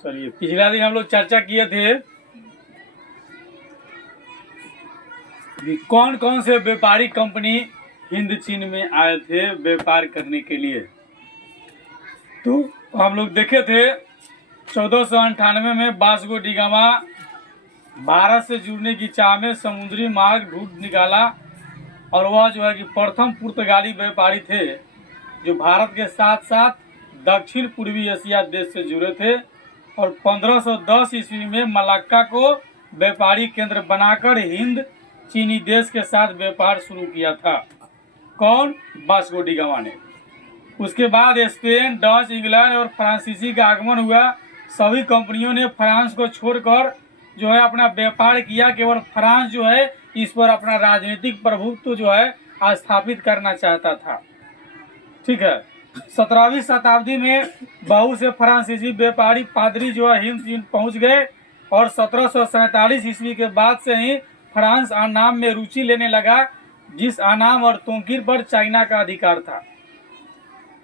चलिए, पिछला दिन हम लोग चर्चा किए थे कि कौन कौन से व्यापारिक कंपनी हिंद चीन में आए थे व्यापार करने के लिए। तो हम लोग देखे थे 1498 में वास्को डी गामा भारत से जुड़ने की चाह में समुद्री मार्ग ढूंढ निकाला और वह जो है कि प्रथम पुर्तगाली व्यापारी थे जो भारत के साथ साथ दक्षिण पूर्वी एशिया देश से जुड़े थे और 1510 ईस्वी में मलाक्का को व्यापारी केंद्र बनाकर हिंद चीनी देश के साथ व्यापार शुरू किया था। कौन? वास्को डी गामा ने। उसके बाद स्पेन, डच, इंग्लैंड और फ्रांसीसी का आगमन हुआ। सभी कंपनियों ने फ्रांस को छोड़कर जो है अपना व्यापार किया। केवल फ्रांस जो है इस पर अपना राजनीतिक प्रभुत्व जो है स्थापित करना चाहता था। ठीक है। 17वीं शताब्दी में बहुत से फ्रांसीसी व्यापारी पादरी जो है हिंद चीन पहुंच गए और 1747 ईस्वी के बाद से ही फ्रांस अनाम में रुचि लेने लगा, जिस अनाम और तोंकीर पर चाइना का अधिकार था।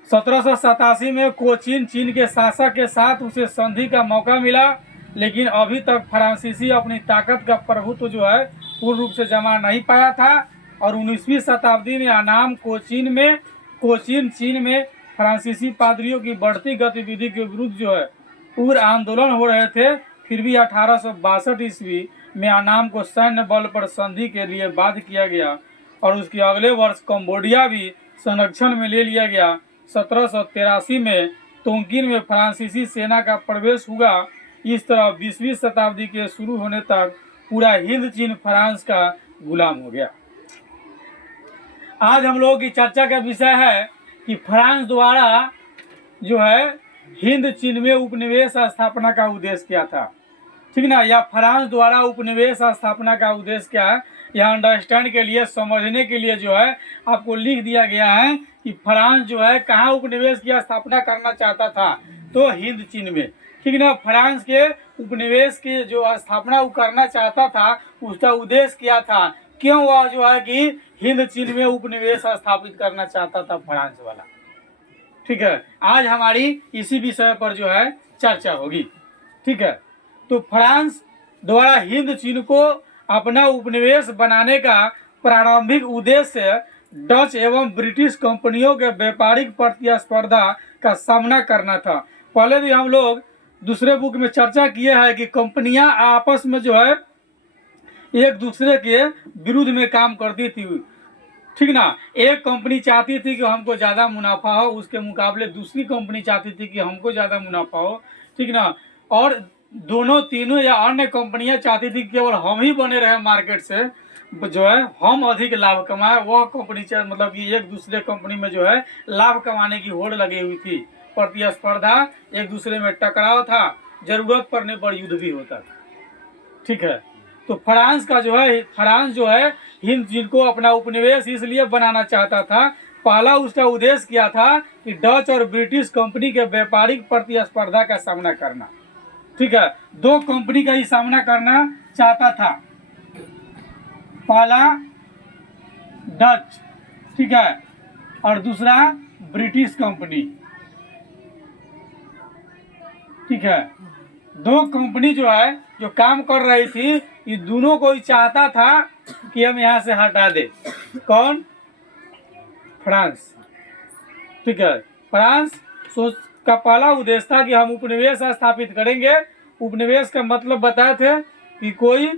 1787 में कोचीन चीन के शासक के साथ उसे संधि का मौका मिला, लेकिन अभी तक फ्रांसीसी अपनी ताकत का प्रभुत्व जो है पूर्ण रूप से जमा नहीं पाया था और 19वीं शताब्दी में अनाम कोचीन चीन में फ्रांसीसी पादरियों की बढ़ती गतिविधि के विरुद्ध जो है उग्र आंदोलन हो रहे थे। फिर भी 1862 ईस्वी में अनाम को सैन्य बल पर संधि के लिए बाध्य किया गया और उसके अगले वर्ष कंबोडिया भी संरक्षण में ले लिया गया। 1783 में तोंकीन में फ्रांसीसी सेना का प्रवेश हुआ। इस तरह 20वीं शताब्दी के शुरू होने तक पूरा हिंद चीन फ्रांस का गुलाम हो गया। आज हम लोगों की चर्चा का विषय है कि फ्रांस द्वारा जो है हिंद चीन में उपनिवेश स्थापना का उद्देश्य क्या था। ठीक ना, या फ्रांस द्वारा उपनिवेश स्थापना का उद्देश्य क्या है, यह अंडरस्टैंड के लिए, समझने के लिए जो है आपको लिख दिया गया है कि फ्रांस जो है कहाँ उपनिवेश की स्थापना करना चाहता था, तो हिंद चीन में। ठीक ना, फ्रांस के उपनिवेश की जो स्थापना वो करना चाहता था, उसका उद्देश्य क्या था, क्यों वह जो है कि हिंद चीन में उपनिवेश स्थापित करना चाहता था फ्रांस वाला। ठीक है, आज हमारी इसी विषय पर जो है चर्चा होगी। ठीक है, तो फ्रांस द्वारा हिंद चीन को अपना उपनिवेश बनाने का प्रारंभिक उद्देश्य डच एवं ब्रिटिश कंपनियों के व्यापारिक प्रतिस्पर्धा का सामना करना था। पहले भी हम लोग दूसरे बुक में चर्चा किए हैं कि कंपनियां आपस में जो है एक दूसरे के विरुद्ध में काम करती थी। ठीक ना, एक कंपनी चाहती थी कि हमको ज़्यादा मुनाफा हो, उसके मुकाबले दूसरी कंपनी चाहती थी कि हमको ज़्यादा मुनाफा हो। ठीक ना, और दोनों तीनों या अन्य कंपनियां चाहती थी केवल हम ही बने रहे मार्केट से, जो है हम अधिक लाभ कमाए। वह कंपनी मतलब कि एक दूसरे कंपनी में जो है लाभ कमाने की होड़ लगी हुई थी। प्रतिस्पर्धा, एक दूसरे में टकराव था, जरूरत पड़ने पर युद्ध भी होता था। ठीक है, तो फ्रांस जो है हिंद चीन को अपना उपनिवेश इसलिए बनाना चाहता था। पहला उसका उद्देश्य क्या था कि डच और ब्रिटिश कंपनी के व्यापारिक प्रतिस्पर्धा का सामना करना। ठीक है, दो कंपनी का ही सामना करना चाहता था। पहला डच, ठीक है, और दूसरा ब्रिटिश कंपनी। ठीक है, दो कंपनी जो है जो काम कर रही थी, ये दोनों को ही चाहता था कि हम यहाँ से हटा दे। कौन? फ्रांस। ठीक है, फ्रांस का पहला उद्देश्य था कि हम उपनिवेश स्थापित करेंगे। उपनिवेश का मतलब बताए थे कि कोई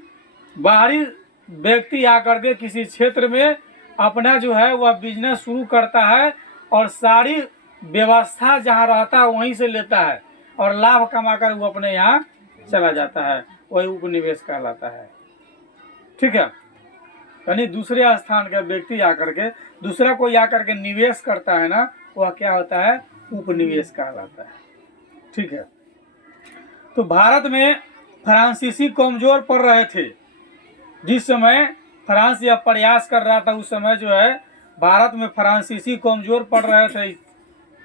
बाहरी व्यक्ति आकर के किसी क्षेत्र में अपना जो है वह बिजनेस शुरू करता है और सारी व्यवस्था जहाँ रहता है वहीं से लेता है और लाभ कमाकर वो अपने यहाँ चला जाता है, वही उपनिवेश कहलाता है। ठीक है, यानी दूसरे स्थान का व्यक्ति आकर के दूसरा कोई आकर के निवेश करता है ना, वह क्या होता है? उपनिवेश कहलाता है। ठीक है, तो भारत में फ्रांसीसी कमजोर पड़ रहे थे। जिस समय फ्रांस यह प्रयास कर रहा था उस समय जो है भारत में फ्रांसीसी कमजोर पड़ रहे थे।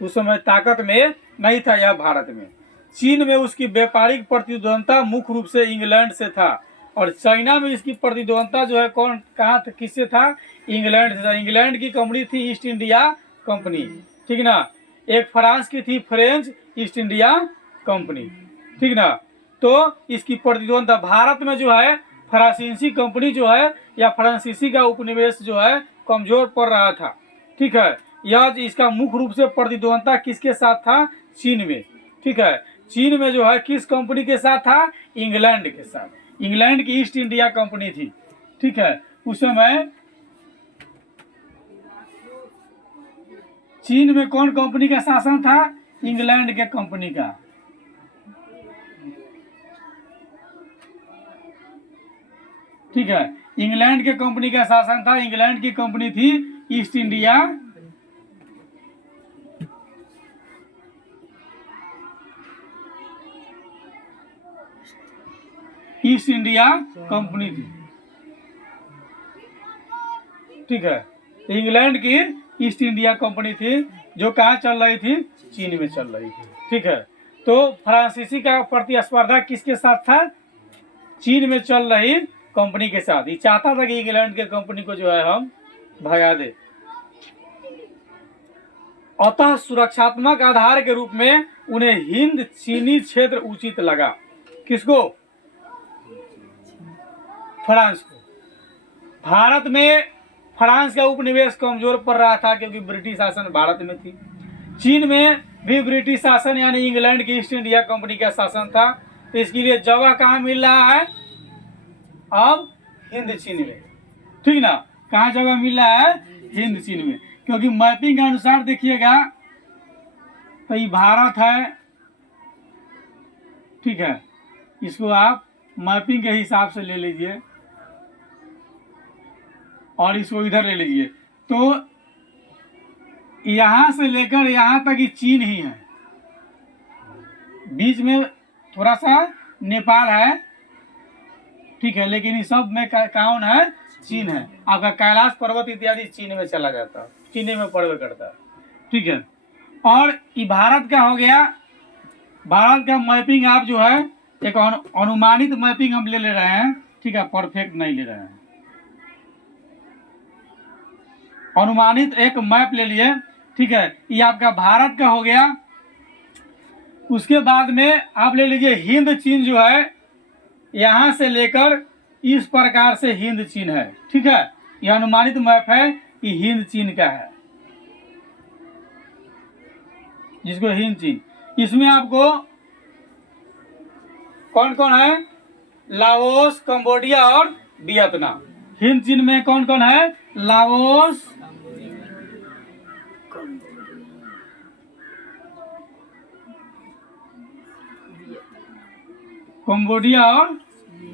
उस समय ताकत में नहीं था यह भारत में। चीन में उसकी व्यापारिक प्रतिद्वंदता मुख्य रूप से इंग्लैंड से था और चाइना में इसकी प्रतिद्वंदता जो है किससे था? इंग्लैंड से था। इंग्लैंड की कंपनी थी ईस्ट इंडिया कंपनी। ठीक ना, एक फ्रांस की थी फ्रेंच ईस्ट इंडिया कंपनी। ठीक ना। तो इसकी प्रतिद्वंदता भारत में जो है फ्रांसीसी कंपनी जो है या फ्रांसीसी का उपनिवेश जो है कमजोर पड़ रहा था। ठीक है, यह इसका मुख्य रूप से प्रतिद्वंदता किसके साथ था? चीन में। ठीक है, चीन में जो है किस कंपनी के साथ था? इंग्लैंड के साथ। इंग्लैंड की ईस्ट इंडिया कंपनी थी। ठीक है, उस समय चीन में कौन कंपनी का शासन था? इंग्लैंड के कंपनी का। ठीक है, इंग्लैंड के कंपनी का शासन था। इंग्लैंड की कंपनी थी ईस्ट इंडिया कंपनी थी। ठीक है, इंग्लैंड की ईस्ट इंडिया कंपनी थी जो कहाँ चल रही थी? चीन में चल रही थी। ठीक है, तो फ्रांसीसी का प्रतिस्पर्धा किसके साथ था? चीन में चल रही कंपनी के साथ। ये चाहता था कि इंग्लैंड के कंपनी को जो है हम भगा दे। अतः सुरक्षात्मक आधार के रूप में उन्हें हिंद चीनी क्षेत्र उचित लगा। किसको? फ्रांस को। भारत में फ्रांस का उपनिवेश कमजोर पड़ रहा था क्योंकि ब्रिटिश शासन भारत में थी। चीन में भी ब्रिटिश शासन यानी इंग्लैंड की ईस्ट इंडिया कंपनी का शासन था। तो इसके लिए जगह कहाँ मिल रहा है? अब हिंद चीन में। ठीक ना, कहाँ जगह मिल रहा है? हिंद चीन में। क्योंकि मैपिंग के अनुसार देखिएगा तो ये भारत है। ठीक है, इसको आप मैपिंग के हिसाब से ले लीजिए और इसको इधर ले लीजिए। तो यहां से लेकर यहां तक ही चीन ही है। बीच में थोड़ा सा नेपाल है। ठीक है, लेकिन इस सब में कौन है? चीन है। आपका कैलाश पर्वत इत्यादि चीन में चला जाता है, चीन में पड़वे करता है। ठीक है, और ये भारत का हो गया। भारत का मैपिंग आप जो है एक अनुमानित मैपिंग हम ले रहे हैं। ठीक है, परफेक्ट नहीं ले रहे हैं, अनुमानित एक मैप ले लिए। ठीक है, ये आपका भारत का हो गया। उसके बाद में आप ले लीजिए हिंद चीन जो है, यहां से लेकर इस प्रकार से हिंद चीन है। ठीक है, यह अनुमानित मैप है, ये हिंद चीन का है, जिसको हिंद चीन। इसमें आपको कौन कौन है? लाओस, कंबोडिया और वियतनाम। हिंद चीन में कौन कौन है? लाओस, कंबोडिया और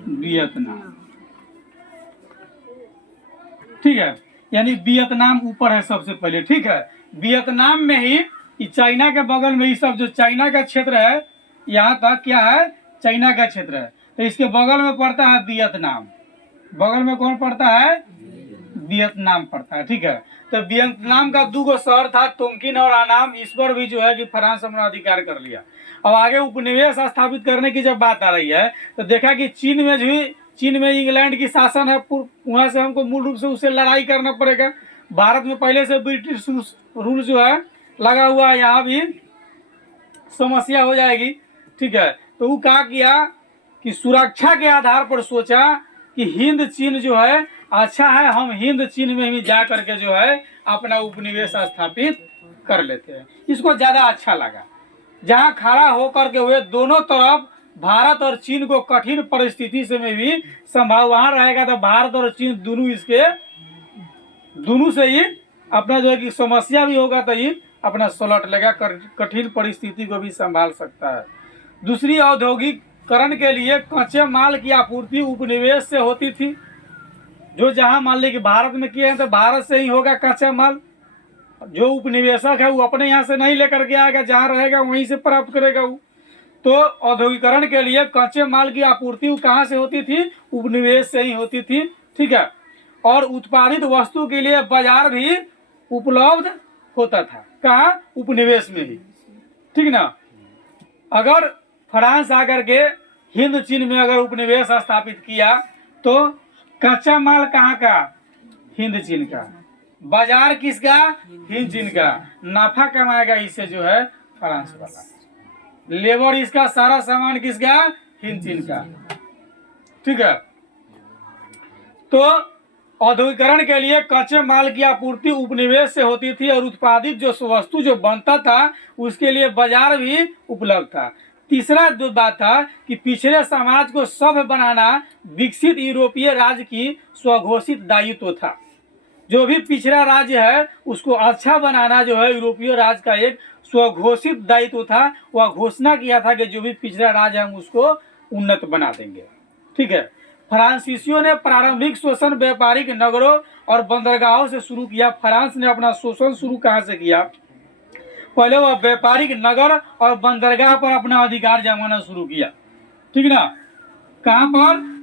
वियतनाम। ठीक है, यानी वियतनाम ऊपर है सबसे पहले। ठीक है, वियतनाम में ही चाइना के बगल में, ये सब जो चाइना का क्षेत्र है, यहाँ तक क्या है? चाइना का क्षेत्र है। तो इसके बगल में पड़ता है वियतनाम। बगल में कौन पड़ता है? वियतनाम पड़ता है। ठीक है, तो वियतनाम का 2 शहर था, तोंकिन और अनाम। इस पर भी जो है कि फ्रांस अपना अधिकार कर लिया। अब आगे उपनिवेश स्थापित करने की जब बात आ रही है तो देखा कि चीन में इंग्लैंड की शासन है। वहां से हमको मूल रूप से उससे लड़ाई करना पड़ेगा। भारत में पहले से ब्रिटिश रूल जो है लगा हुआ है, यहाँ भी समस्या हो जाएगी। ठीक है, तो वो क्या किया कि सुरक्षा के आधार पर सोचा कि हिंद चीन जो है अच्छा है, हम हिंद चीन में ही जा करके जो है अपना उपनिवेश स्थापित कर लेते हैं। इसको ज्यादा अच्छा लगा। जहां खड़ा होकर के हुए दोनों तरफ भारत और चीन को कठिन परिस्थिति से में भी संभाव वहां रहेगा, तो भारत और चीन दोनों से ही अपना जो है कि समस्या भी होगा तो ये अपना सलट लेगा, कठिन परिस्थिति को भी संभाल सकता है। दूसरी, औद्योगिकरण के लिए कच्चे माल की आपूर्ति उपनिवेश से होती थी। जो जहां मान ली कि भारत में किए हैं तो भारत से ही होगा कच्चा माल। जो उपनिवेशक है वो अपने यहाँ से नहीं लेकर के आएगा, जहाँ रहेगा वहीं से प्राप्त करेगा वो। तो औद्योगिकरण के लिए कच्चे माल की आपूर्ति कहाँ से होती थी? उपनिवेश से ही होती थी। ठीक है, और उत्पादित वस्तु के लिए बाजार भी उपलब्ध होता था। कहाँ? उपनिवेश में ही। ठीक ना। अगर फ्रांस आकर के हिंद चीन में अगर उपनिवेश स्थापित किया तो कच्चा माल कहाँ का? हिंद चीन का। बाजार किसका? हिंद चीन का। नाफा कमाएगा इससे जो है फ्रांस वाला। लेबर इसका, सारा सामान किसका? हिंद चीन का। ठीक है। तो औद्योगिकरण के लिए कच्चे माल की आपूर्ति उपनिवेश से होती थी और उत्पादित जो वस्तु जो बनता था उसके लिए बाजार भी उपलब्ध था। तीसरा जो बात था कि पिछड़े समाज को सभ्य बनाना विकसित यूरोपीय राज्य की स्वघोषित दायित्व था। जो भी पिछड़ा राज्य है उसको अच्छा बनाना जो है यूरोपीय राज्य का एक स्वघोषित दायित्व था। वह घोषणा किया था कि जो भी पिछड़ा राज्य हम उसको उन्नत बना देंगे। ठीक है। फ्रांसीसियों ने प्रारंभिक शोषण व्यापारिक नगरों और बंदरगाहों से शुरू किया। फ्रांस ने अपना शोषण शुरू कहाँ से किया? पहले वह व्यापारिक नगर और बंदरगाह पर अपना अधिकार जमाना शुरू किया। ठीक ना? कहां पर?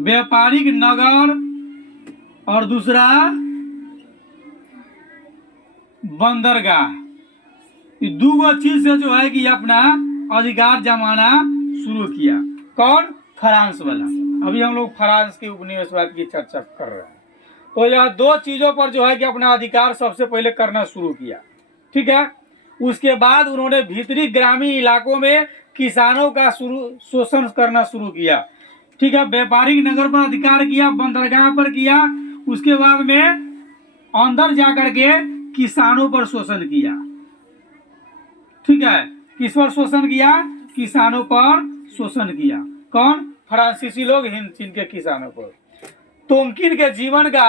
व्यापारिक नगर और दूसरा बंदरगाह। ये दो चीज से जो है कि अपना अधिकार जमाना शुरू किया। कौन? फ्रांस वाला। अभी हम लोग फ्रांस के उपनिवेशवाद की चर्चा कर रहे हैं। तो यह दो चीजों पर जो है कि अपना अधिकार सबसे पहले करना शुरू किया। ठीक है। उसके बाद उन्होंने भीतरी ग्रामीण इलाकों में किसानों का शोषण करना शुरू किया। ठीक है। व्यापारिक नगर पर अधिकार किया, बंदरगाह पर किया, उसके बाद में अंदर जाकर के किसानों पर शोषण किया। ठीक है। किस पर शोषण किया? किसानों पर शोषण किया। कौन? फ्रांसीसी लोग हिंद चीन के किसानों पर। तोमकिन के जीवन का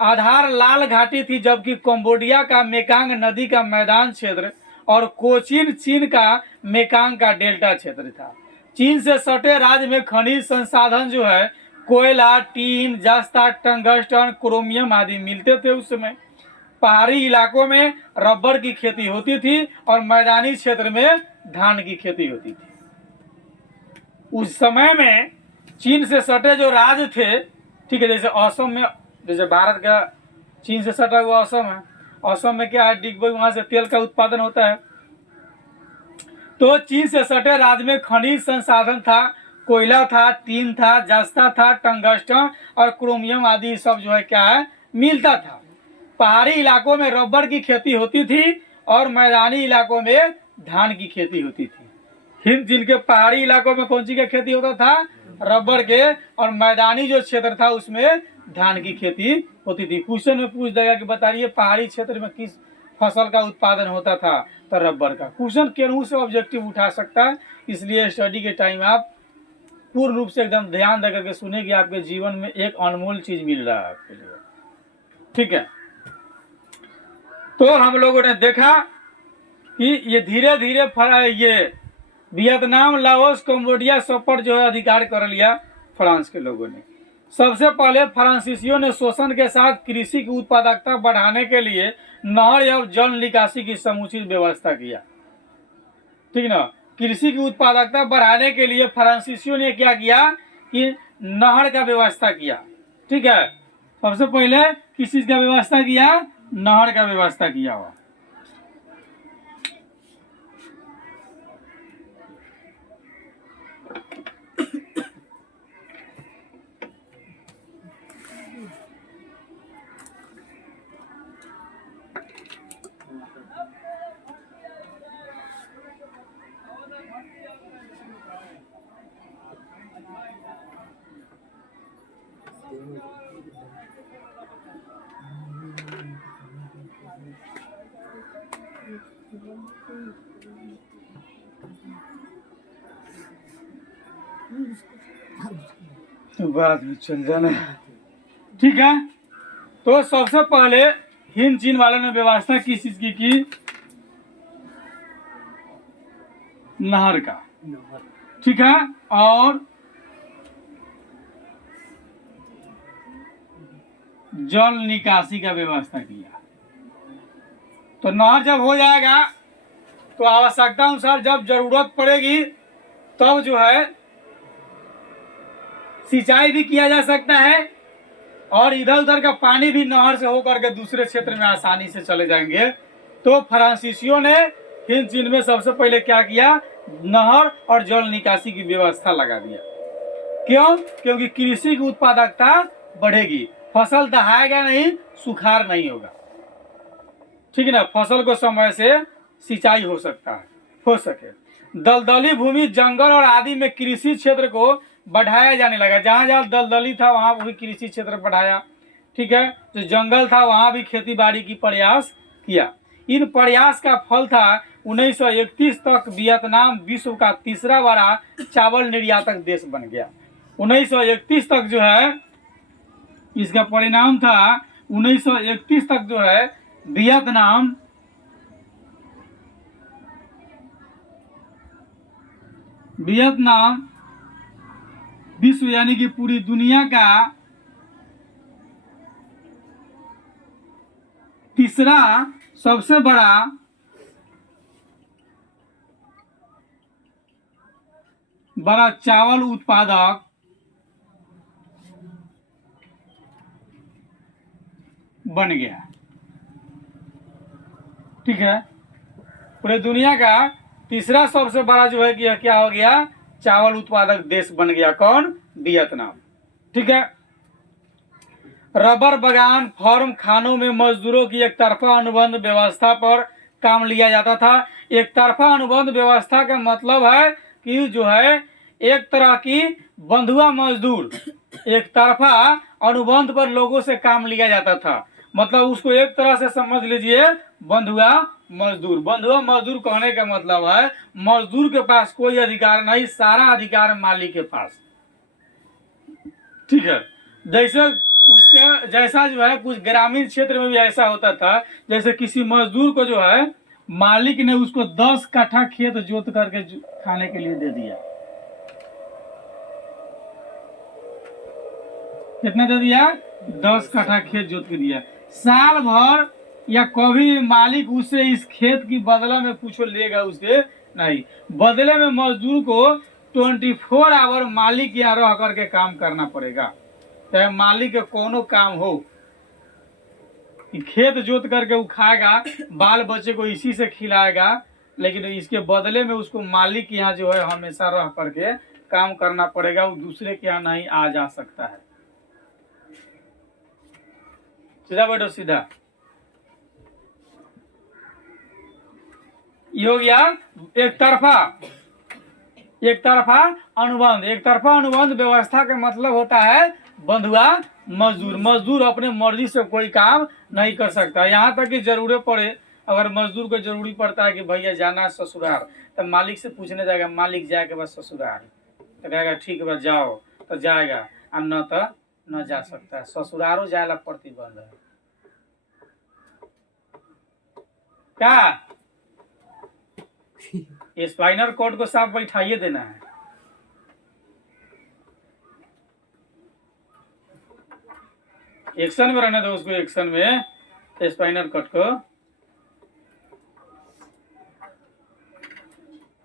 आधार लाल घाटी थी, जबकि कंबोडिया का मेकांग नदी का मैदान क्षेत्र और कोचीन चीन का मेकांग का डेल्टा क्षेत्र था। चीन से सटे राज्य में खनिज संसाधन जो है कोयला, टीन, जस्ता, टंगस्टन, क्रोमियम आदि मिलते थे उस समय। पहाड़ी इलाकों में रबर की खेती होती थी और मैदानी क्षेत्र में धान की खेती होती थी। उस समय में चीन से सटे जो राज्य थे, ठीक है, जैसे असम में, जैसे भारत का चीन से सटा हुआ असम है। असम में क्या है? डिगबोई, वहां से तेल का उत्पादन होता है। तो चीन से सटे राज्य में खनिज संसाधन था, कोयला था, टीन था, जस्ता था, टंगस्टन और क्रोमियम आदि सब जो है क्या है मिलता था। पहाड़ी इलाकों में रबर की खेती होती थी और मैदानी इलाकों में धान की खेती होती थी। हिंद चीन के पहाड़ी इलाकों में कौन सी की खेती होता था? रबर के। और मैदानी जो क्षेत्र था उसमें धान की खेती होती थी। क्वेश्चन में पूछ देगा कि बताइए पहाड़ी क्षेत्र में किस फसल का उत्पादन होता था? तो रबर का। क्वेश्चन केनहू से ऑब्जेक्टिव उठा सकता है, इसलिए स्टडी के टाइम आप पूर्ण रूप से एकदम ध्यान देकर के सुने कि आपके जीवन में एक अनमोल चीज मिल रहा है आपके लिए। ठीक है। तो हम लोगों ने देखा कि ये धीरे धीरे ये वियतनाम, लाओस, कंबोडिया सब पर जो है अधिकार कर लिया फ्रांस के लोगों ने। सबसे पहले फ्रांसीसियों ने शोषण के साथ कृषि की उत्पादकता बढ़ाने के लिए नहर या जल निकासी की समुचित व्यवस्था किया। ठीक ना? कृषि की उत्पादकता बढ़ाने के लिए फ्रांसीसियों ने क्या किया कि नहर का व्यवस्था किया। ठीक है। सबसे पहले किस चीज का व्यवस्था किया? नहर का व्यवस्था किया हुआ। तो बाद में चल जाना। ठीक है। तो सबसे पहले हिंद चीन वालों ने व्यवस्था किस चीज की? नहर का। ठीक है। और जल निकासी का व्यवस्था किया। तो नहर जब हो जाएगा तो आवश्यकता अनुसार जब जरूरत पड़ेगी तब जो है सिंचाई भी किया जा सकता है और इधर उधर का पानी भी नहर से होकर के दूसरे क्षेत्र में आसानी से चले जाएंगे। तो फ्रांसीसियों ने हिंद चीन में सबसे पहले क्या किया? नहर और जल निकासी की व्यवस्था लगा दिया। क्यों? क्योंकि कृषि की उत्पादकता बढ़ेगी, फसल दहाएगा नहीं, सुखाड़ नहीं होगा। ठीक है ना, फसल को समय से सिंचाई हो सकता है, हो सके। दलदली भूमि, जंगल और आदि में कृषि क्षेत्र को बढ़ाया जाने लगा। जहाँ जहाँ दलदली था वहाँ भी कृषि क्षेत्र बढ़ाया, ठीक है। जो जंगल था वहाँ भी खेती बाड़ी की प्रयास किया। इन प्रयास का फल था 1931 तक वियतनाम विश्व का तीसरा बड़ा चावल निर्यातक देश बन गया। 1931 तक जो है इसका परिणाम था, 1931 तक जो है वियतनाम विश्व यानी कि पूरी दुनिया का तीसरा सबसे बड़ा चावल उत्पादक बन गया, ठीक है। पूरे दुनिया का तीसरा सबसे बड़ा जो है कि क्या हो गया, चावल उत्पादक देश बन गया। कौन? वियतनाम, ठीक है। रबर बागान, फर्म, खानों में मजदूरों की एक तरफा अनुबंध व्यवस्था पर काम लिया जाता था। एक तरफा अनुबंध व्यवस्था का मतलब है कि जो है एक तरह की बंधुआ मजदूर, एक तरफा अनुबंध पर लोगों से काम लिया जाता था। मतलब उसको एक तरह से समझ लीजिए बंधुआ मजदूर। बंधुआ मजदूर कहने का मतलब है मजदूर के पास कोई अधिकार नहीं, सारा अधिकार मालिक के पास, ठीक है। जैसे उसके जैसा जो है कुछ ग्रामीण क्षेत्र में भी ऐसा होता था, जैसे किसी मजदूर को जो है मालिक ने उसको 10 कट्ठा खेत जोत करके खाने के लिए दे दिया। कितना दे दिया? 10 कट्ठा खेत जोत के दिया। साल भर या कभी मालिक उससे इस खेत की बदला में कुछ लेगा उससे नहीं, बदले में मजदूर को 24 आवर मालिक यहाँ रह करके काम करना पड़ेगा, चाहे मालिक का कोनो काम हो। खेत जोत करके वो खाएगा, बाल बच्चे को इसी से खिलाएगा, लेकिन इसके बदले में उसको मालिक के यहाँ जो है हमेशा रह करके काम करना पड़ेगा। वो दूसरे के यहाँ नहीं आ जा सकता है। सीधा बैठो, सीधा। ये हो गया एक तरफा अनुबंध। एक तरफा अनुबंध व्यवस्था का मतलब होता है बंधुआ मजदूर। मजदूर अपने मर्जी से कोई काम नहीं कर सकता। यहाँ तक कि जरूरत पड़े, अगर मजदूर को जरूरी पड़ता है कि भैया जाना ससुराल, तो मालिक से पूछने जाएगा, मालिक जाए के बाद ससुराल, तो कहेगा ठीक है जाओ, तो जाएगा, और न तो न जा सकता है। ससुरालो जाए ला प्रतिबंध है क्या? स्पाइनल कॉर्ड को साफ बैठाइए देना है। एक्शन में रहने दो उसको, एक्शन में स्पाइनल कॉर्ड को।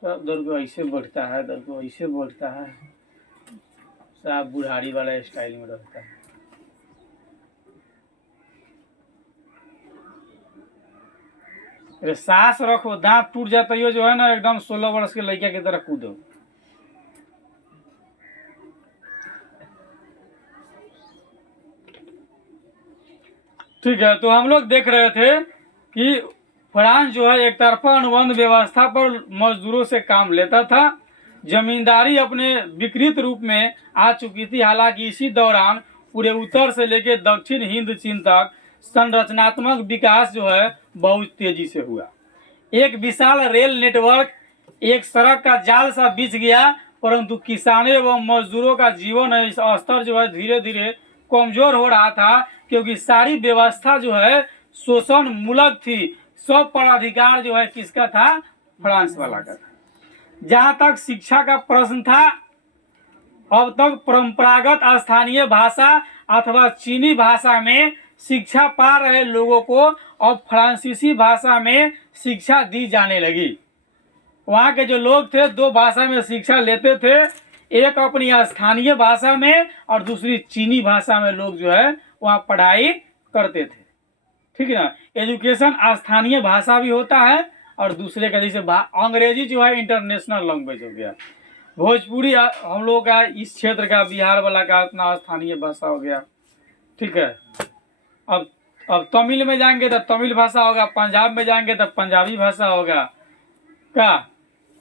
दर्द को ऐसे बढ़ता है, दर्द को ऐसे बढ़ता है, साफ बुढ़ाड़ी वाला स्टाइल में रहता है। सांस रखो, दांत टूट जाता है जो है ना, एकदम 16 वर्ष के लड़का की तरह कूदो। ठीक है, तो हम लोग देख रहे थे कि फ्रांस जो है एक तरफा अनुबंध व्यवस्था पर मजदूरों से काम लेता था। जमींदारी अपने विकृत रूप में आ चुकी थी। हालांकि इसी दौरान पूरे उत्तर से लेकर दक्षिण हिंद चीन तक संरचनात्मक विकास जो है बहुत तेजी से हुआ। एक विशाल रेल नेटवर्क, एक सड़क का जाल सा बिछ गया, परंतु किसानों एवं मजदूरों का जीवन स्तर जो है धीरे धीरे कमजोर हो रहा था, क्योंकि सारी व्यवस्था जो है शोषण मूलक थी। सब पर अधिकार जो है किसका था? फ्रांस वाला का। जहां तक शिक्षा का प्रश्न था, अब तक परंपरागत स्थानीय भाषा अथवा चीनी भाषा में शिक्षा पा रहे लोगों को अब फ्रांसीसी भाषा में शिक्षा दी जाने लगी। वहाँ के जो लोग थे 2 भाषा में शिक्षा लेते थे, एक अपनी स्थानीय भाषा में और दूसरी चीनी भाषा में लोग जो है वहाँ पढ़ाई करते थे। ठीक है ना, एजुकेशन स्थानीय भाषा भी होता है और दूसरे का जैसे अंग्रेजी जो है इंटरनेशनल लैंग्वेज हो गया। भोजपुरी हम लोग का इस क्षेत्र का, बिहार वाला का अपना स्थानीय भाषा हो गया। ठीक है, अब अब तमिल में जाएंगे तो तमिल भाषा होगा, पंजाब में जाएंगे तो पंजाबी भाषा होगा क्या,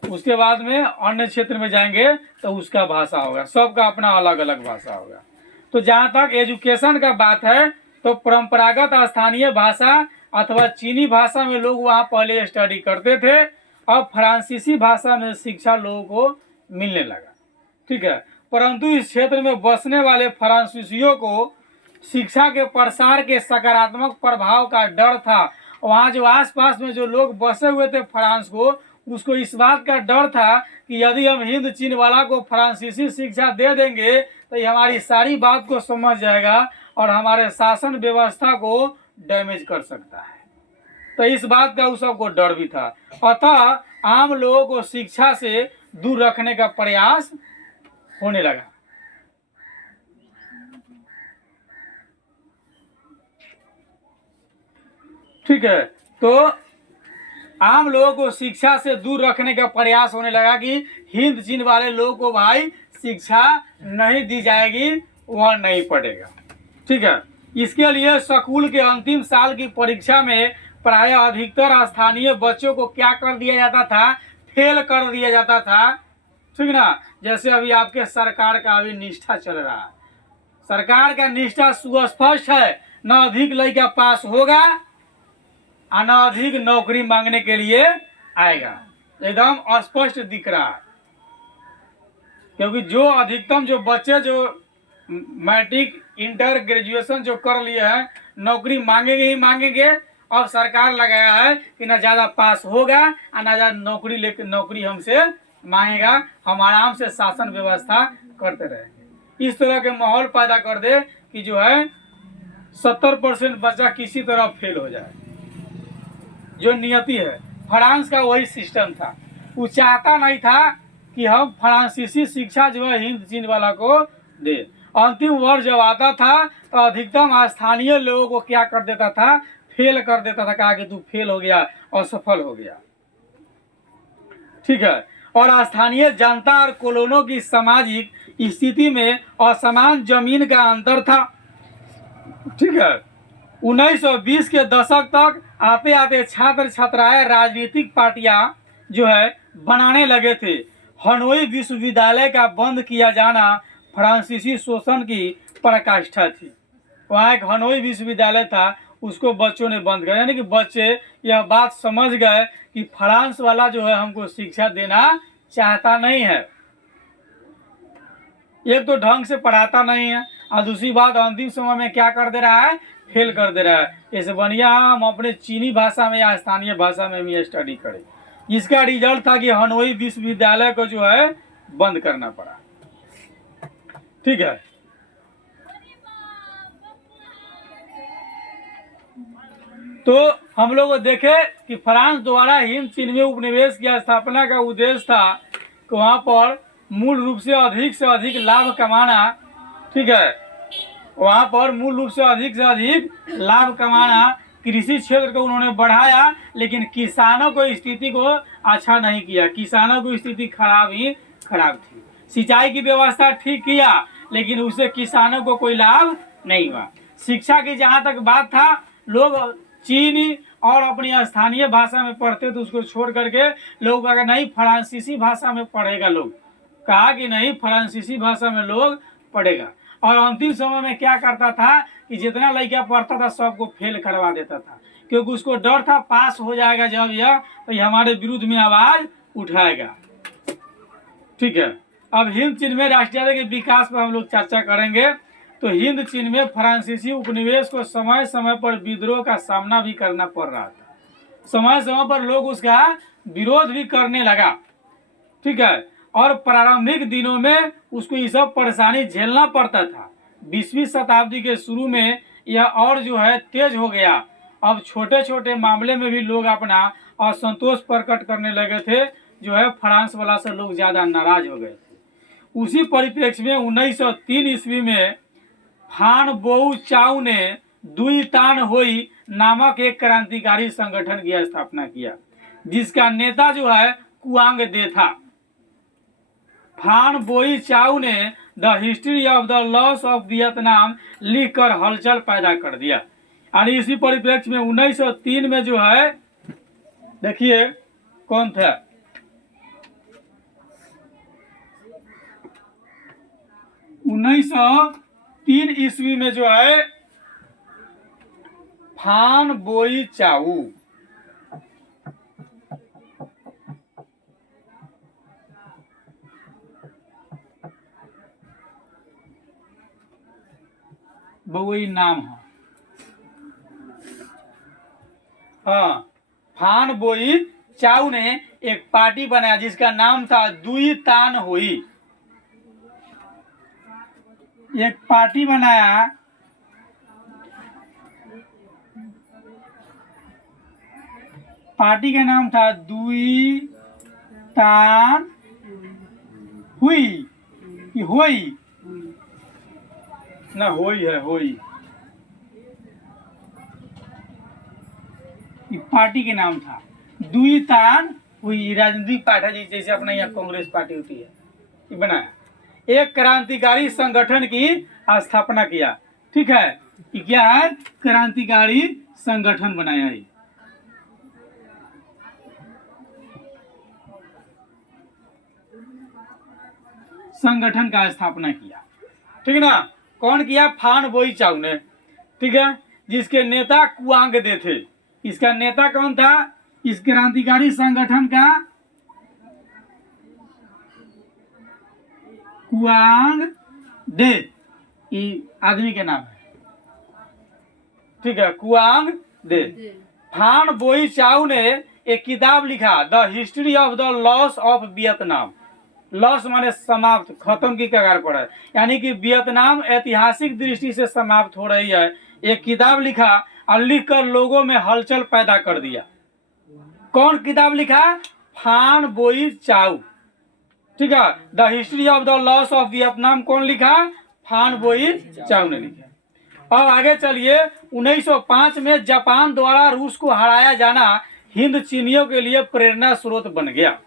उसके बाद में अन्य क्षेत्र में जाएंगे तो उसका भाषा होगा, सबका अपना अलग अलग भाषा होगा। तो जहाँ तक एजुकेशन का बात है तो परंपरागत स्थानीय भाषा अथवा चीनी भाषा में लोग वहाँ पहले स्टडी करते थे, अब फ्रांसीसी भाषा में शिक्षा लोगों को मिलने लगा। ठीक है, परंतु इस क्षेत्र में बसने वाले फ्रांसीसियों को शिक्षा के प्रसार के सकारात्मक प्रभाव का डर था। वहाँ जो आसपास में जो लोग बसे हुए थे फ्रांस को, उसको इस बात का डर था कि यदि हम हिंद चीन वाला को फ्रांसीसी शिक्षा दे देंगे तो ये हमारी सारी बात को समझ जाएगा और हमारे शासन व्यवस्था को डैमेज कर सकता है। तो इस बात का उस सबको डर भी था, अतः आम लोगों को शिक्षा से दूर रखने का प्रयास होने लगा। ठीक है, तो आम लोगों को शिक्षा से दूर रखने का प्रयास होने लगा कि हिंद चीन वाले लोगों को भाई शिक्षा नहीं दी जाएगी, वह नहीं पढ़ेगा। ठीक है, इसके लिए स्कूल के अंतिम साल की परीक्षा में प्राय अधिकतर स्थानीय बच्चों को क्या कर दिया जाता था, फेल कर दिया जाता था। ठीक ना, जैसे अभी आपके सरकार का अभी निष्ठा चल रहा है, सरकार का निष्ठा सुस्पष्ट है, न अधिक लड़का पास होगा और न अधिक नौकरी मांगने के लिए आएगा, एकदम स्पष्ट दिख रहा है। क्योंकि जो अधिकतम जो बच्चे जो मैट्रिक इंटर ग्रेजुएशन जो कर लिए हैं नौकरी मांगेंगे ही मांगेंगे। अब सरकार लगाया है कि ना ज़्यादा पास होगा और ना ज़्यादा नौकरी लेकर नौकरी हमसे मांगेगा, हम आराम से शासन व्यवस्था करते रहेंगे। इस तरह के माहौल पैदा कर दे कि जो है 70% बच्चा किसी तरह फेल हो जाए, जो नियति है। फ्रांस का वही सिस्टम था, वो चाहता नहीं था कि हम फ्रांसीसी शिक्षा जो है हिंद चीन वाला को दे। अंतिम वर्ष जब आता था तो अधिकतम स्थानीय लोगों को क्या कर देता था, फेल कर देता था, कहा कि तू फेल हो गया, असफल हो गया। ठीक है, और स्थानीय जनता और कॉलोनों की सामाजिक स्थिति में असमान जमीन का अंतर था। ठीक है, 1920 के दशक तक आते आते छात्र छात्राएं राजनीतिक पार्टियां जो है बनाने लगे थे। हनोई विश्वविद्यालय का बंद किया जाना फ्रांसीसी शोषण की पराकाष्ठा थी। वहाँ एक हनोई विश्वविद्यालय था, उसको बच्चों ने बंद किया, यानी कि बच्चे यह बात समझ गए कि फ्रांस वाला जो है हमको शिक्षा देना चाहता नहीं है, एक तो ढंग से पढ़ाता नहीं है और दूसरी बात अंतिम समय में क्या कर दे रहा है, फेल कर दे रहा है। ऐसे बढ़िया हम अपने चीनी भाषा में या स्थानीय भाषा में भी स्टडी करें। इसका रिजल्ट था कि हनोई विश्वविद्यालय को जो है बंद करना पड़ा। ठीक है, तो हम लोग देखे कि फ्रांस द्वारा हिंद चीन में उपनिवेश की स्थापना का उद्देश्य था कि वहाँ पर मूल रूप से अधिक लाभ कमाना। ठीक है, वहाँ पर मूल रूप से अधिक लाभ कमाना, कृषि क्षेत्र को उन्होंने बढ़ाया, लेकिन किसानों को स्थिति को अच्छा नहीं किया, किसानों की स्थिति खराब ही खराब थी। सिंचाई की व्यवस्था ठीक किया लेकिन उससे किसानों को कोई लाभ नहीं हुआ। शिक्षा की जहाँ तक बात था, लोग चीनी और अपनी स्थानीय भाषा में पढ़ते तो उसको छोड़ करके लोग अगर नहीं फ्रांसीसी भाषा में पढ़ेगा, लोग कहा कि नहीं फ्रांसीसी भाषा में लोग पढ़ेगा। और अंतिम समय में क्या करता था कि जितना लड़का पढ़ता था सबको फेल करवा देता था, क्योंकि उसको डर था पास हो जाएगा जब यह तो ये हमारे विरुद्ध में आवाज उठाएगा। ठीक है, अब हिंद चीन में राष्ट्रीयता के विकास पर हम लोग चर्चा करेंगे। तो हिंद चीन में फ्रांसीसी उपनिवेश को समय समय पर विद्रोह का सामना भी करना पड़ रहा था, समय समय पर लोग उसका विरोध भी करने लगा। ठीक है, और प्रारंभिक दिनों में उसको ये सब परेशानी झेलना पड़ता था। 20वीं शताब्दी के शुरू में यह और जो है तेज हो गया। अब छोटे छोटे मामले में भी लोग अपना असंतोष प्रकट करने लगे थे, जो है फ्रांस वाला से लोग ज़्यादा नाराज हो गए थे। उसी परिप्रेक्ष्य में 1903 ईस्वी में फान बोउ चाउ ने दुई तान होई नामक एक क्रांतिकारी संगठन की स्थापना किया, जिसका नेता जो है कुआंग दे था। फान बोई चाउ ने the history of the loss of Vietnam लिखकर हलचल पैदा कर दिया। और इसी परिप्रेक्ष्य में 1903 में जो है देखिए कौन था, 1903 ईस्वी में जो है फान बोई चाऊ, वही नाम है। हाँ, फान बोई चाऊ ने एक पार्टी बनाया जिसका नाम था दुई तान हुई। एक पार्टी बनाया पार्टी का नाम था दुई तान हुई कि होई ना, होई है, होई पार्टी के नाम था दुई तान हुई। राजनीतिक पार्टी जैसे अपना यहाँ कांग्रेस पार्टी होती है, ये बनाया। एक क्रांतिकारी संगठन की स्थापना किया। ठीक है, ये क्या है, क्रांतिकारी संगठन बनाया है। संगठन का स्थापना किया, ठीक है ना। कौन किया, फान बोई चाऊ ने, ठीक है, जिसके नेता कुआंग दे थे। इसका नेता कौन था, इस क्रांतिकारी संगठन का कुआंग दे, ये आदमी के नाम है, ठीक है, कुआंग दे। फान बोई चाऊ ने एक किताब लिखा, the history of the loss of Vietnam. Loss माने समाप्त, खत्म की कगार पर है, यानी कि वियतनाम ऐतिहासिक दृष्टि से समाप्त हो रही है। एक किताब लिखा और लिखकर लोगों में हलचल पैदा कर दिया। कौन किताब लिखा, फान बोई चाऊ, ठीक है, the history of the loss of Vietnam. कौन लिखा, फान बोई चाऊ ने लिखा। अब आगे चलिए, 1905 में जापान द्वारा रूस को हराया जाना हिंद चीनियों के लिए प्रेरणा स्रोत बन गया।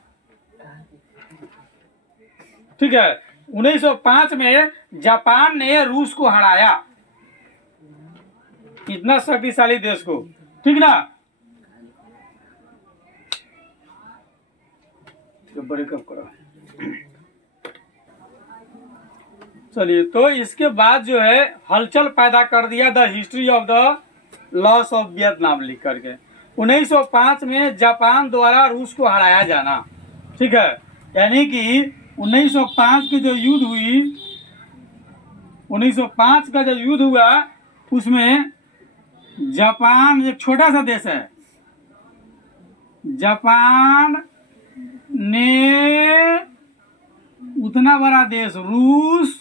ठीक है, 1905 में जापान ने रूस को हराया, इतना शक्तिशाली देश को, ठीक ना। ब्रेकअप करो, चलिए। तो इसके बाद जो है हलचल पैदा कर दिया, the history of the loss of Vietnam लिख करके। 1905 में जापान द्वारा रूस को हराया जाना, ठीक है, यानी कि 1905 की जो युद्ध हुई, 1905 का जो युद्ध हुआ उसमें जापान एक छोटा सा देश है, जापान ने उतना बड़ा देश रूस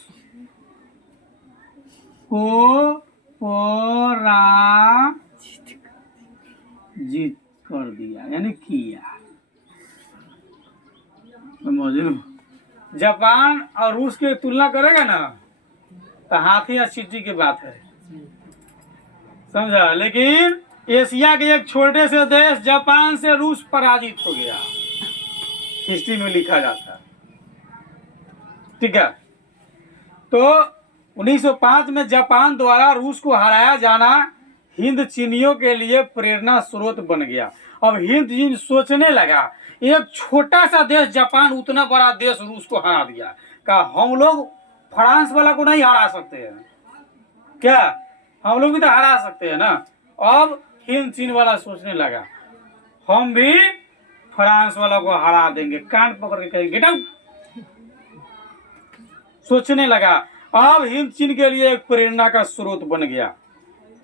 को पराजित कर दिया, यानी किया। समझ, जापान और रूस की तुलना करेगा ना तो हाथी या चींटी की बात है, समझा। लेकिन एशिया के एक छोटे से देश जापान से रूस पराजित हो गया, हिस्ट्री में लिखा जाता है, ठीक है। तो 1905 में जापान द्वारा रूस को हराया जाना हिंद चीनियों के लिए प्रेरणा स्रोत बन गया। अब हिंद चीन सोचने लगा, एक छोटा सा देश जापान उतना बड़ा देश रूस को हरा दिया, का हम लोग फ्रांस वाला को नहीं हरा सकते हैं क्या, हम लोग भी तो हरा सकते हैं ना। अब हिंद चीन वाला सोचने लगा, हम भी फ्रांस वाला को हरा देंगे, कान पकड़ के कहेंगे गेट आउट, सोचने लगा। अब हिंद चीन के लिए एक प्रेरणा का स्रोत बन गया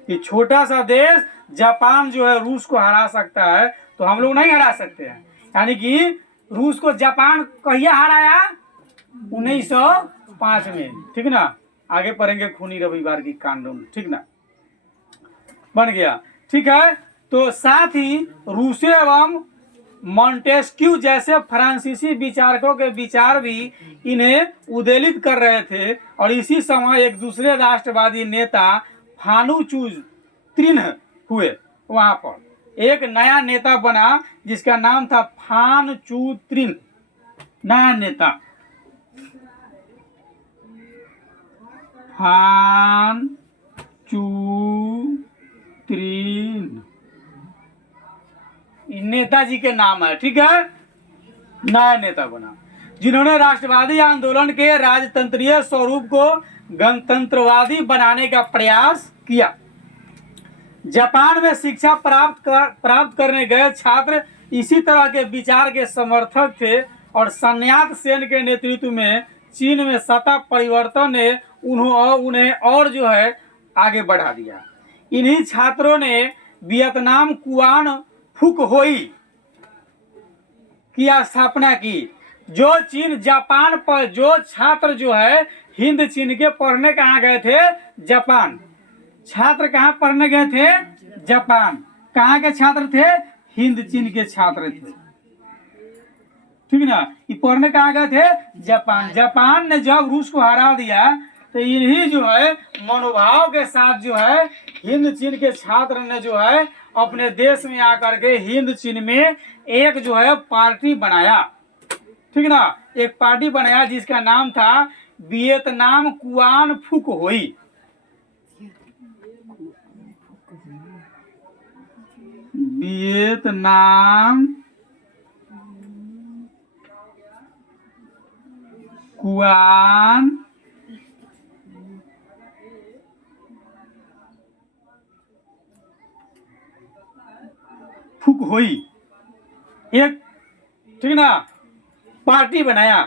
कि छोटा सा देश जापान जो है रूस को हरा सकता है, तो हम लोग नहीं हरा सकते हैं। यानी कि रूस को जापान कहिया हराया, 1905 में, ठीक ना। आगे पढ़ेंगे खूनी रविवार की कांडों में, ठीक ना, बन गया, ठीक है। तो साथ ही रूसी एवं मॉन्टेस्क्यू जैसे फ्रांसीसी विचारकों के विचार भी इन्हें उद्वेलित कर रहे थे। और इसी समय एक दूसरे राष्ट्रवादी नेता फानुचूज त्रिन्ह हुए। वहां पर एक नया नेता बना जिसका नाम था फानुचू त्रिन्ह, नया नेता फानुचू नेताजी के नाम है, ठीक है। नया नेता बना जिन्होंने राष्ट्रवादी आंदोलन के राजतंत्रीय स्वरूप को गणतंत्रवादी बनाने का प्रयास किया। जापान में शिक्षा प्राप्त करने गए छात्र इसी तरह के विचार के समर्थक थे और सन्यात सेन के नेतृत्व में चीन में सत्ता परिवर्तन ने उन्हें और जो है आगे बढ़ा दिया। इन्हीं छात्रों ने वियतनाम कुआन फुक होई की स्थापना की। जो चीन जापान पर जो छात्र जो है हिंद चीन के पढ़ने कहाँ गए थे? जापान। छात्र कहाँ पढ़ने गए थे? जापान। कहाँ के छात्र थे? हिंद चीन के छात्र थे, ठीक ना। ये पढ़ने कहाँ गए थे? जापान। जापान ने जब रूस को हरा दिया तो इन्हीं जो है मनोभाव के साथ जो है हिंद चीन के छात्र ने जो है अपने देश में आकर के हिंद चीन में एक जो है पार्टी बनाया, ठीक ना। एक पार्टी बनाया जिसका नाम था वियतनाम कुआन फुक होई। वियतनाम कुआन फुक होई एक, ठीक ना, पार्टी बनाया,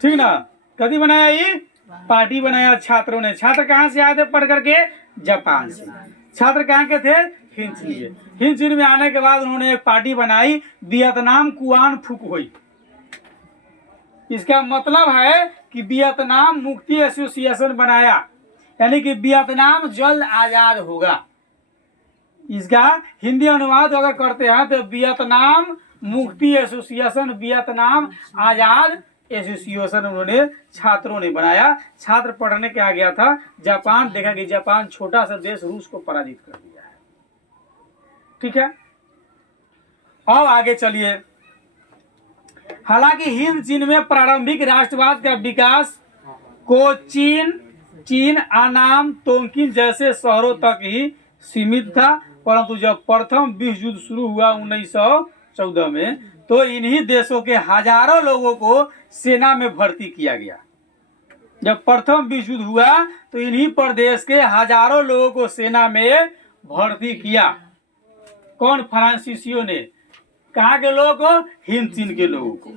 ठीक ना। कभी बनाया? ये पार्टी बनाया छात्रों ने। छात्र कहाँ से आए थे पढ़ करके? जापान से। छात्र कहाँ के थे? हिंद चीन के। हिंद चीन में आने के बाद उन्होंने एक पार्टी बनाई वियतनाम कुआन फुक होई। इसका मतलब है कि वियतनाम मुक्ति एसोसिएशन बनाया, यानी कि वियतनाम जल्द आजाद होगा। इसका हिंदी अनुवाद अगर करते हैं तो वियतनाम मुक्ति एसोसिएशन, वियतनाम आजाद एसोसिएशन उन्होंने छात्रों ने बनाया। छात्र पढ़ने के आ गया था जापान। देखा कि जापान छोटा सा देश रूस को पराजित कर दिया है, ठीक है। अब आगे चलिए। हालांकि हिंद चीन में प्रारंभिक राष्ट्रवाद का विकास को चीन अनाम तोंकिन जैसे शहरों तक ही सीमित था, परंतु जब प्रथम विश्व युद्ध शुरू हुआ 1914 में तो इन्हीं देशों के हजारों लोगों को सेना में भर्ती किया गया। जब प्रथम विश्व युद्ध हुआ तो इन्हीं प्रदेश के हजारों लोगों को सेना में भर्ती किया। कौन? फ्रांसीसियों ने। कहाँ के लोगों को? हिंद चीन के लोगों को,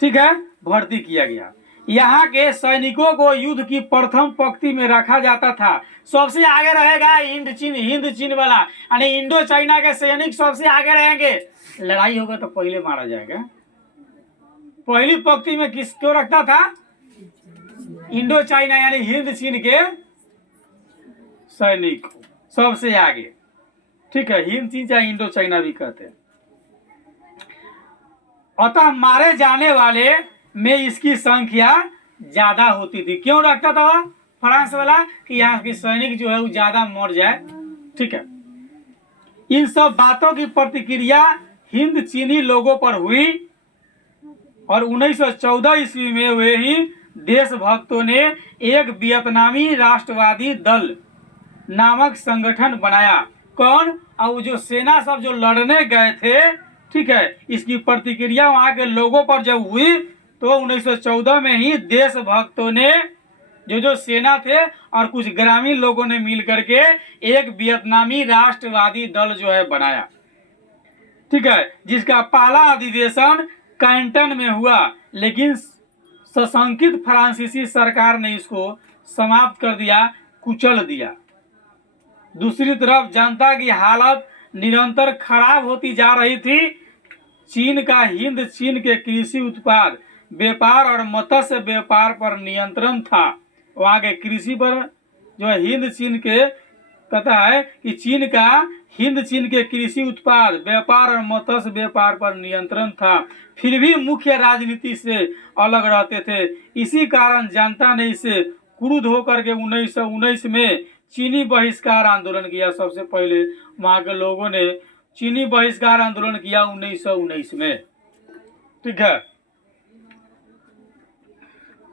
ठीक है, भर्ती किया गया। यहाँ के सैनिकों को युद्ध की प्रथम पंक्ति में रखा जाता था। सबसे आगे रहेगा हिंद चीन वाला, यानी इंडो चाइना के सैनिक सबसे आगे रहेंगे। लड़ाई होगा तो पहले मारा जाएगा। पहली पंक्ति में किसको रखता था? इंडो चाइना यानी हिंद चीन के सैनिक सबसे आगे, ठीक है। हिंद चीन या इंडो चाइना भी कहते हैं। अतः मारे जाने वाले में इसकी संख्या ज्यादा होती थी। क्यों रखता था फ्रांस वाला? कि यहाँ की सैनिक जो है वो ज्यादा मर जाए, ठीक है। इन सब बातों की प्रतिक्रिया हिंद चीनी लोगों पर हुई और 1914 ईस्वी में वे ही देशभक्तों ने एक वियतनामी राष्ट्रवादी दल नामक संगठन बनाया। कौन? और जो सेना सब जो लड़ने गए थे, ठीक है, इसकी प्रतिक्रिया वहां के लोगों पर जब हुई तो 1914 में ही देशभक्तों ने जो सेना थे और कुछ ग्रामीण लोगों ने मिल करके एक वियतनामी राष्ट्रवादी दल जो है बनाया, ठीक है, जिसका पहला अधिवेशन कैंटन में हुआ। लेकिन सशंकित फ्रांसीसी सरकार ने इसको समाप्त कर दिया, कुचल दिया। दूसरी तरफ जनता की हालत निरंतर खराब होती जा रही थी। चीन का हिंद चीन के कृषि उत्पाद व्यापार और मत्स्य व्यापार पर नियंत्रण था। वहाँ के कृषि पर जो है हिंद चीन के कहता है कि चीन का हिंद चीन के कृषि उत्पाद व्यापार और मत्स्य व्यापार पर नियंत्रण था, फिर भी मुख्य राजनीति से अलग रहते थे। इसी कारण जनता ने इसे क्रुद्ध होकर के 1919 में चीनी बहिष्कार आंदोलन किया। सबसे पहले वहाँ के लोगों ने चीनी बहिष्कार आंदोलन किया 1919 में, ठीक है।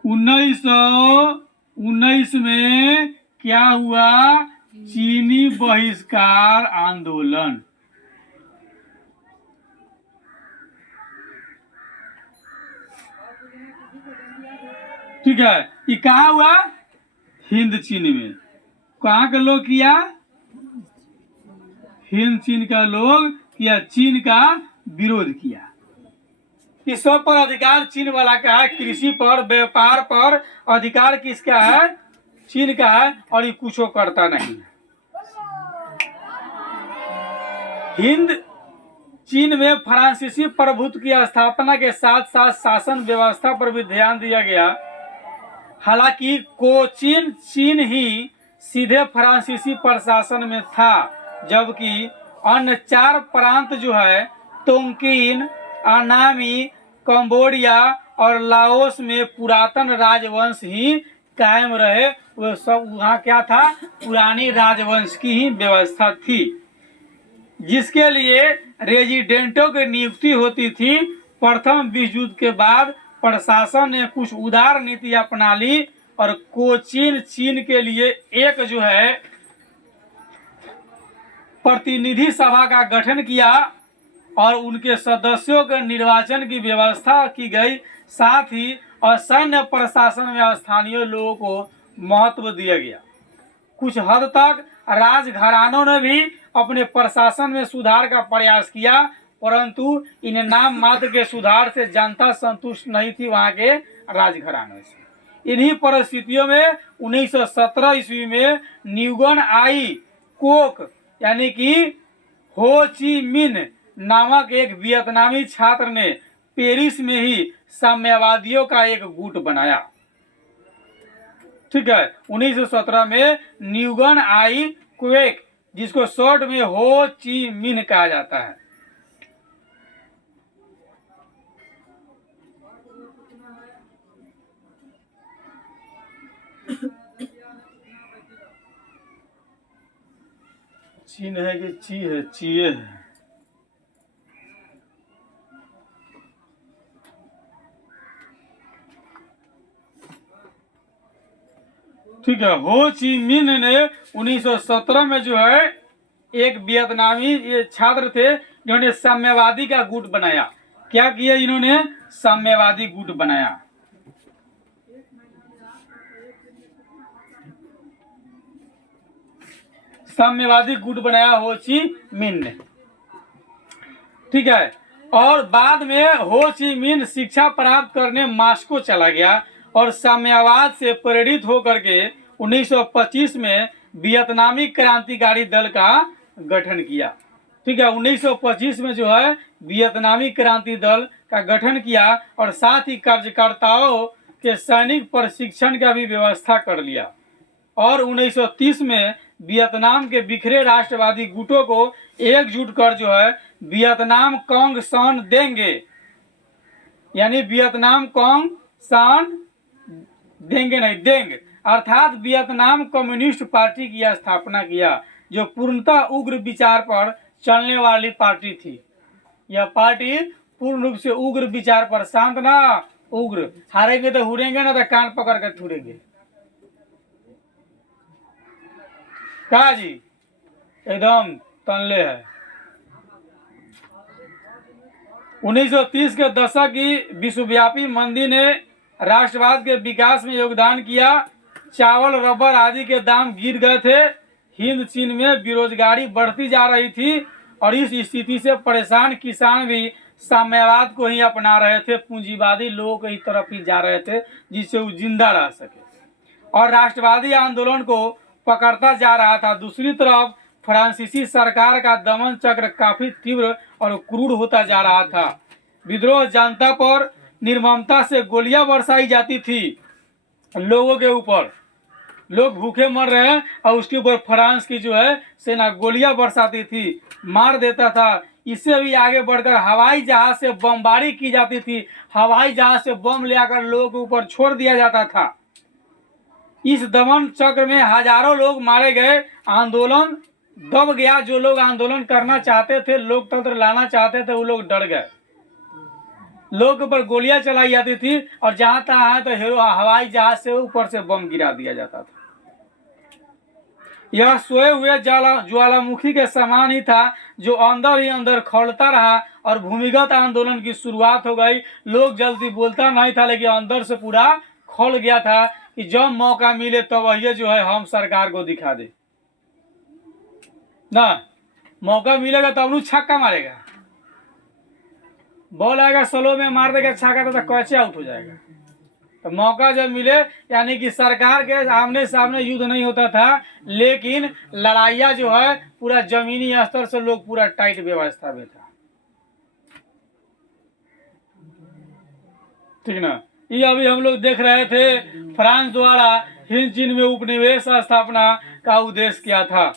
1919 में क्या हुआ चीनी बहिष्कार आंदोलन। ठीक है, ये कहाँ हुआ? हिंद चीन में। कहाँ के लोग किया? हिंद चीन का लोग किया, चीन का विरोध किया। इस सब पर अधिकार चीन वाला का है, कृषि पर, व्यापार पर अधिकार किसका है? चीन का है, और ये कुछ करता नहीं। हिंद चीन में फ्रांसीसी प्रभुत्व की स्थापना के साथ साथ शासन व्यवस्था पर भी ध्यान दिया गया। हालांकि कोचीन चीन ही सीधे फ्रांसीसी प्रशासन में था, जबकि अन्य 4 प्रांत जो है तोंगकीन, अनामी, कंबोडिया और लाओस में पुरातन राजवंश ही कायम रहे। वो सब वहाँ क्या था? पुरानी राजवंश की ही व्यवस्था थी, जिसके लिए रेजिडेंटों की नियुक्ति होती थी। प्रथम विश्व युद्ध के बाद प्रशासन ने कुछ उदार नीति अपना ली और कोचीन चीन के लिए एक जो है प्रतिनिधि सभा का गठन किया और उनके सदस्यों के निर्वाचन की व्यवस्था की गई। साथ ही असैन्य प्रशासन में स्थानीय लोगों को महत्व दिया गया। कुछ हद तक राजघरानों ने भी अपने प्रशासन में सुधार का प्रयास किया, परंतु इन नाम मात्र के सुधार से जनता संतुष्ट नहीं थी वहां के राजघरानों से। इन्हीं परिस्थितियों में 1917 ईस्वी में न्यूगन आई कोक यानी कि हो ची मिन नामक एक वियतनामी छात्र ने पेरिस में ही साम्यवादियों का एक गुट बनाया। ठीक है, 1917 में न्यूगन आई क्वेक, जिसको शॉर्ट में हो ची मिन कहा जाता है। चीन है कि ची है? चीए है। ठीक है, हो ची मिन ने 1917 में जो है एक वियतनामी ये छात्र थे जिन्होंने साम्यवादी का गुट बनाया। क्या किया इन्होंने? साम्यवादी गुट बनाया। साम्यवादी गुट बनाया हो ची मिन ने। ठीक है, और बाद में हो ची मिन शिक्षा प्राप्त करने मास्को चला गया और साम्यवाद से प्रेरित होकर के 1925 में वियतनामी क्रांतिकारी दल का गठन किया। ठीक है, 1925 में जो है वियतनामी क्रांति दल का गठन किया और साथ ही कार्यकर्ताओं के सैनिक प्रशिक्षण का भी व्यवस्था कर लिया। और 1930 में वियतनाम के बिखरे राष्ट्रवादी गुटों को एकजुट कर जो है वियतनाम कांग सान देंगे, यानी वियतनाम कांग सान देंगे नहीं देंगे, अर्थात वियतनाम कम्युनिस्ट पार्टी की स्थापना किया, जो पूर्णतः उग्र विचार पर चलने वाली पार्टी थी। यह पार्टी पूर्ण रूप से उग्र विचार पर, शांत ना उग्र, हारेंगे तो हुरेंगे ना तो कान पकड़ कर थूरेंगे। कहा जी एकदम तनले है। 1930 के दशक की विश्वव्यापी मंदी ने राष्ट्रवाद के विकास में योगदान किया। चावल, रबर आदि के दाम गिर गए थे। हिंद चीन में बेरोजगारी बढ़ती जा रही थी और इस स्थिति से परेशान किसान भी साम्यवाद को ही अपना रहे थे, पूंजीवादी लोगों की तरफ ही जा रहे थे जिससे वो जिंदा रह सके, और राष्ट्रवादी आंदोलन को पकड़ता जा रहा था। दूसरी तरफ फ्रांसीसी सरकार का दमन चक्र काफी तीव्र और क्रूर होता जा रहा था। विद्रोह जनता पर निर्ममता से गोलियां बरसाई जाती थी लोगों के ऊपर। लोग भूखे मर रहे हैं और उसके ऊपर फ्रांस की जो है सेना गोलियां बरसाती थी, मार देता था। इससे भी आगे बढ़कर हवाई जहाज से बमबारी की जाती थी। हवाई जहाज से बम ले आकर लोगों के ऊपर छोड़ दिया जाता था। इस दमन चक्र में हजारों लोग मारे गए। आंदोलन दब गया। जो लोग आंदोलन करना चाहते थे, लोकतंत्र लाना चाहते थे, वो लोग डर गए। लोग के ऊपर गोलियां चलाई जाती थी और जहां तहां तो हवाई जहाज से ऊपर से बम गिरा दिया जाता था। यह सोए हुए ज्वालामुखी के समान ही था, जो अंदर ही अंदर खौलता रहा और भूमिगत आंदोलन की शुरुआत हो गई। लोग जल्दी बोलता नहीं था, लेकिन अंदर से पूरा खौल गया था कि जब मौका मिले तो वही जो है हम सरकार को दिखा दे ना। मौका मिलेगा तब तो छक्का मारेगा, बॉल आएगा स्लो में मार देगा छक्का तो कैसे आउट हो जाएगा। तो मौका जब मिले, यानी कि सरकार के आमने सामने युद्ध नहीं होता था, लेकिन लड़ाइया जो है पूरा जमीनी स्तर से लोग पूरा टाइट व्यवस्था में था। ठीक ना। ये अभी हम लोग देख रहे थे, फ्रांस द्वारा हिंद चीन में उपनिवेश स्थापना का उद्देश्य क्या था।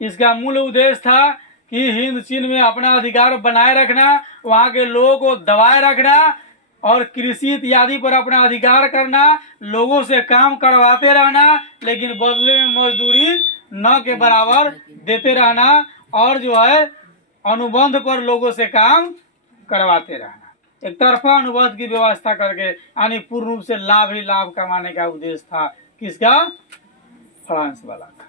इसका मूल उद्देश्य था कि हिंद चीन में अपना अधिकार बनाए रखना, वहां के लोगों को दबाए रखना और कृषि इत्यादि पर अपना अधिकार करना, लोगों से काम करवाते रहना, लेकिन बदले में मजदूरी न के बराबर देते रहना, और जो है अनुबंध पर लोगों से काम करवाते रहना। एक तरफा अनुबंध की व्यवस्था करके, यानी पूर्ण रूप से लाभ ही लाभ कमाने का उद्देश्य था। किसका? फ्रांस वाला का।